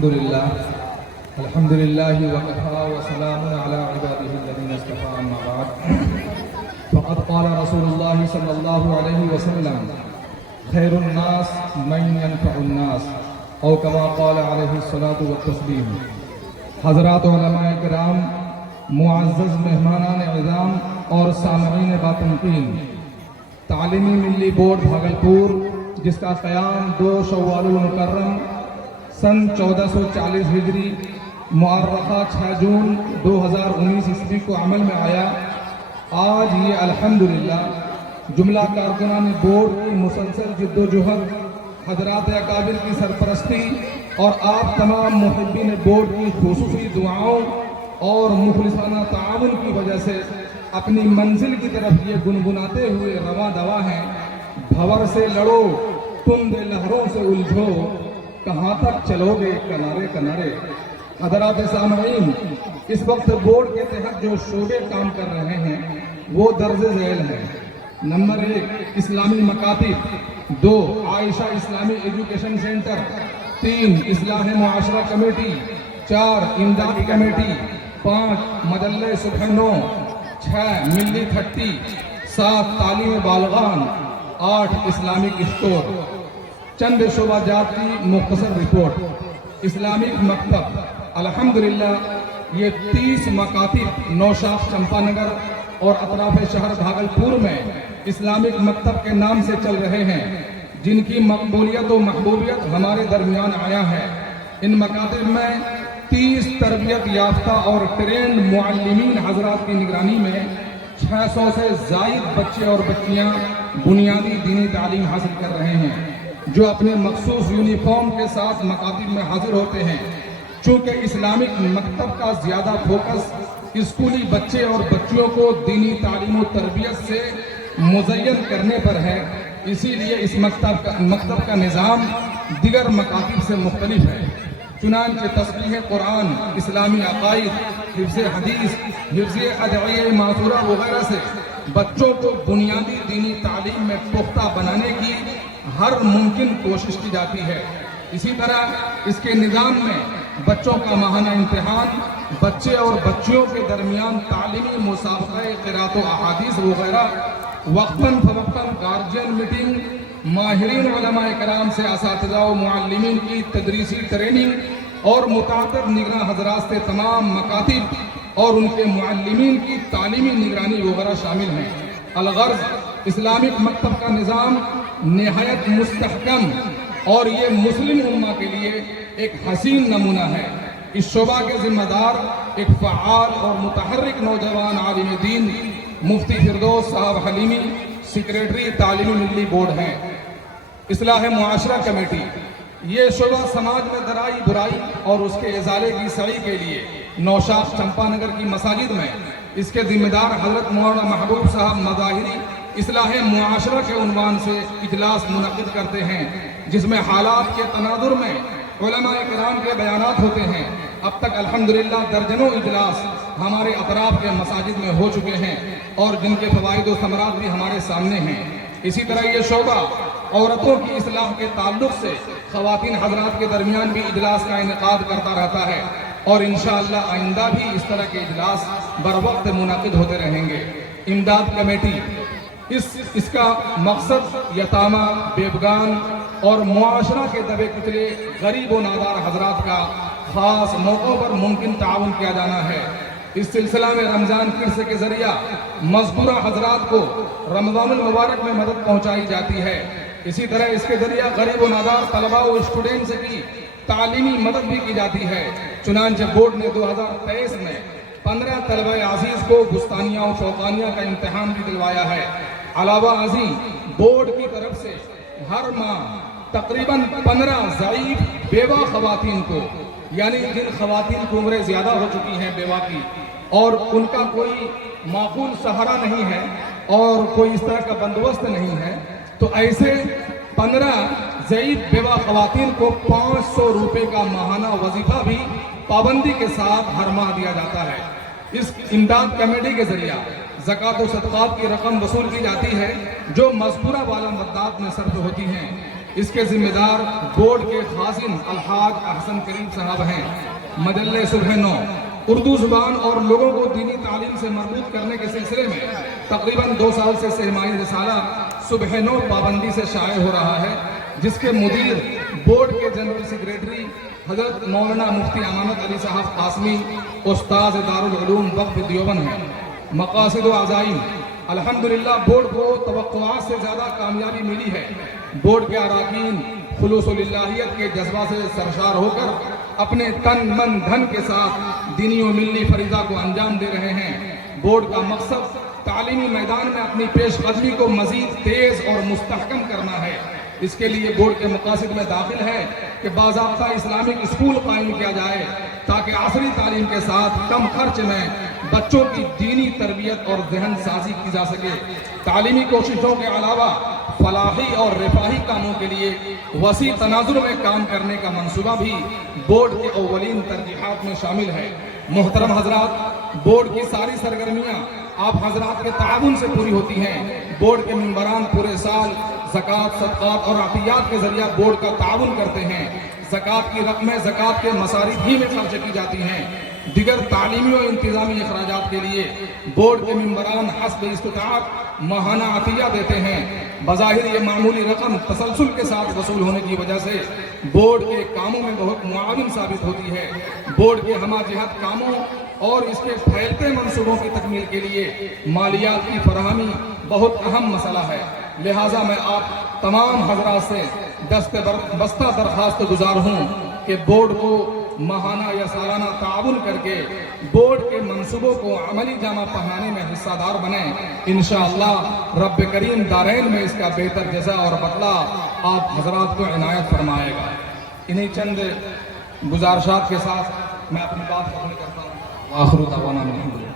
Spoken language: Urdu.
الحمد لله وكفى وسلام على عباده الذين اصطفى أما بعد فقد قال رسول الله صلى الله عليه وسلم خير الناس من ينفع الناس او كما قال عليه الصلاة والتسلیم۔ حضرات علماء کرام، معزز مہمانان اعظام اور سامعین باتنقین، تعلیمی ملی بورڈ بھاگلپور جس کا قیام 2 شوال المکرم سن 1440 ہجری مؤرخہ 6 جون 2019 عیسوی کو عمل میں آیا، آج یہ الحمدللہ جملہ کارکنان بورڈ کی مسلسل جد و جہد، حضرات اکابر کی سرپرستی اور آپ تمام محبین بورڈ کی خصوصی دعاؤں اور مخلصانہ تعاون کی وجہ سے اپنی منزل کی طرف یہ گنگناتے ہوئے رواں دواں ہیں۔ بھور سے لڑو، تند لہروں سے الجھو، کہاں تک چلو گے کنارے کنارے۔ حضرات سامعین، اس وقت بورڈ کے تحت جو شعبے کام کر رہے ہیں وہ درج ذیل ہیں۔ نمبر 1 اسلامی مکاتب، 2 عائشہ اسلامی ایجوکیشن سینٹر، 3 اصلاح معاشرہ کمیٹی، 4 امداد کمیٹی، 5 مجلہ صبح 9، 6 ملی تھٹی، 7 تعلیم بالغان، 8 اسلامک اسٹور۔ چند شعبہ جات کی مختصر رپورٹ۔ اسلامک مکتب، الحمدللہ یہ 30 مکاتب نوشاخ چمپا نگر اور اطراف شہر بھاگلپور میں اسلامک مکتب کے نام سے چل رہے ہیں، جن کی مقبولیت و محبوبیت ہمارے درمیان آیا ہے۔ ان مکاتب میں 30 تربیت یافتہ اور ٹرینڈ معلمین حضرات کی نگرانی میں 600 سے زائد بچے اور بچیاں بنیادی دینی تعلیم حاصل کر رہے ہیں، جو اپنے مخصوص یونیفارم کے ساتھ مکاتب میں حاضر ہوتے ہیں۔ چونکہ اسلامک مکتب کا زیادہ فوکس اسکولی بچے اور بچیوں کو دینی تعلیم و تربیت سے مزین کرنے پر ہے، اسی لیے اس مکتب کا نظام دیگر مکاتب سے مختلف ہے۔ چنانچہ تصحیح قرآن، اسلامی عقائد، حفظ حدیث، حفظ ادعیہ معثورہ وغیرہ سے بچوں کو بنیادی دینی تعلیم میں پختہ بنانے کی ہر ممکن کوشش کی جاتی ہے۔ اسی طرح اس کے نظام میں بچوں کا ماہانہ امتحان، بچے اور بچیوں کے درمیان تعلیمی مسابقہ قرات و احادیث وغیرہ، وقتاً فوقتاً گارجین میٹنگ، ماہرین علماء کرام سے اساتذہ و معلمین کی تدریسی ٹریننگ اور متعدد نگراں حضرات سے تمام مکاتب اور ان کے معلمین کی تعلیمی نگرانی وغیرہ شامل ہیں۔ الغرض، اسلامک مکتب کا نظام نہایت مستحکم اور یہ مسلم امہ کے لیے ایک حسین نمونہ ہے۔ اس شعبہ کے ذمہ دار ایک فعال اور متحرک نوجوان عالم دین مفتی فردوس صاحب حلیمی، سیکریٹری تعلیمی ملی بورڈ ہیں۔ اصلاح معاشرہ کمیٹی، یہ شعبہ سماج میں درائی برائی اور اس کے ازالے کی سعی کے لیے نوشاخ چمپا نگر کی مساجد میں اس کے ذمہ دار حضرت مولانا محبوب صاحب مظاہری اصلاح معاشرہ کے عنوان سے اجلاس منعقد کرتے ہیں، جس میں حالات کے تناظر میں علماء کرام کے بیانات ہوتے ہیں۔ اب تک الحمدللہ درجنوں اجلاس ہمارے اطراف کے مساجد میں ہو چکے ہیں اور جن کے فوائد و ثمرات بھی ہمارے سامنے ہیں۔ اسی طرح یہ شعبہ عورتوں کی اصلاح کے تعلق سے خواتین حضرات کے درمیان بھی اجلاس کا انعقاد کرتا رہتا ہے، اور انشاءاللہ آئندہ بھی اس طرح کے اجلاس بر وقت منعقد ہوتے رہیں گے۔ امداد کمیٹی، اس کا مقصد یتامہ، بیوگان اور معاشرہ کے دبے کچلے غریب و نادار حضرات کا خاص موقعوں پر ممکن تعاون کیا جانا ہے۔ اس سلسلہ میں رمضان قرص کے ذریعہ مذکورہ حضرات کو رمضان المبارک میں مدد پہنچائی جاتی ہے۔ اسی طرح اس کے ذریعہ غریب و نادار طلباء و اسٹوڈنٹس کی تعلیمی مدد بھی کی جاتی ہے۔ چنانچہ بورڈ نے 2023 میں 15 طلبہ عزیز کو گستانیہ و شوقانیہ کا امتحان بھی دلوایا ہے۔ علاوہ ازیں بورڈ کی طرف سے ہر ماہ تقریباً 15 ضعیف بیوہ خواتین کو، یعنی جن خواتین کی عمریں زیادہ ہو چکی ہیں بیوہ کی اور ان کا کوئی معقول سہارا نہیں ہے اور کوئی اس طرح کا بندوبست نہیں ہے، تو ایسے 15 ضعیف بیوہ خواتین کو 500 روپے کا ماہانہ وظیفہ بھی پابندی کے ساتھ ہر ماہ دیا جاتا ہے۔ اس امداد کمیٹی کے ذریعہ زکوٰۃ و صدقات کی رقم وصول کی جاتی ہے جو مذکورہ والا مدات میں صرف ہوتی ہیں۔ اس کے ذمہ دار بورڈ کے خازن الحاج احسن کریم صاحب ہیں۔ مجلے صبح 9 اردو زبان اور لوگوں کو دینی تعلیم سے مربوط کرنے کے سلسلے میں تقریباً 2 سال سے سہمائی رسالہ صبح 9 پابندی سے شائع ہو رہا ہے، جس کے مدیر بورڈ کے جنرل سیکریٹری حضرت مولانا مفتی امانت علی صاحب قاسمی استاذ دارالعلوم وقف دیوبند ہیں۔ مقاصد و عزائم: الحمدللہ بورڈ کو توقعات سے زیادہ کامیابی ملی ہے۔ بورڈ کے اراکین خلوص الالہیت کے جذبہ سے سرشار ہو کر اپنے تن من دھن کے ساتھ دینی و ملی فریضہ کو انجام دے رہے ہیں۔ بورڈ کا مقصد تعلیمی میدان میں اپنی پیش قدمی کو مزید تیز اور مستحکم کرنا ہے۔ اس کے لیے بورڈ کے مقاصد میں داخل ہے کہ باضابطہ اسلامک اسکول قائم کیا جائے تاکہ عصری تعلیم کے ساتھ کم خرچ میں بچوں کی دینی تربیت اور ذہن سازی کی جا سکے۔ تعلیمی کوششوں کے علاوہ فلاحی اور رفاہی کاموں کے لیے وسیع تناظر میں کام کرنے کا منصوبہ بھی بورڈ کے اولین ترجیحات میں شامل ہے۔ محترم حضرات، بورڈ کی ساری سرگرمیاں آپ حضرات کے تعاون سے پوری ہوتی ہیں۔ بورڈ کے ممبران پورے سال زکوٰۃ، صدقات اور عطیات کے ذریعہ بورڈ کا تعاون کرتے ہیں۔ زکوٰۃ کی رقمیں زکوٰۃ کے مصارف ہی میں خرچ کی جاتی ہیں۔ دیگر تعلیمی و انتظامی اخراجات کے لیے بورڈ کے ممبران حسب استطاعت ماہانہ عطیہ دیتے ہیں۔ بظاہر یہ معمولی رقم تسلسل کے ساتھ وصول ہونے کی وجہ سے بورڈ کے کاموں میں بہت معاون ثابت ہوتی ہے۔ بورڈ کے ہمہ جہت کاموں اور اس کے پھیلتے منصوبوں کی تکمیل کے لیے مالیات کی فراہمی بہت اہم مسئلہ ہے۔ لہٰذا میں آپ تمام حضرات سے بستہ درخواست گزار ہوں کہ بورڈ کو ماہانہ یا سالانہ تعاون کر کے بورڈ کے منصوبوں کو عملی جامہ پہنانے میں حصہ دار بنیں۔ انشاءاللہ رب کریم دارین میں اس کا بہتر جزا اور بدلہ آپ حضرات کو عنایت فرمائے گا۔ انہی چند گزارشات کے ساتھ میں اپنی بات ختم کرتا ہوں۔ وآخر دعوانا الحمدللہ۔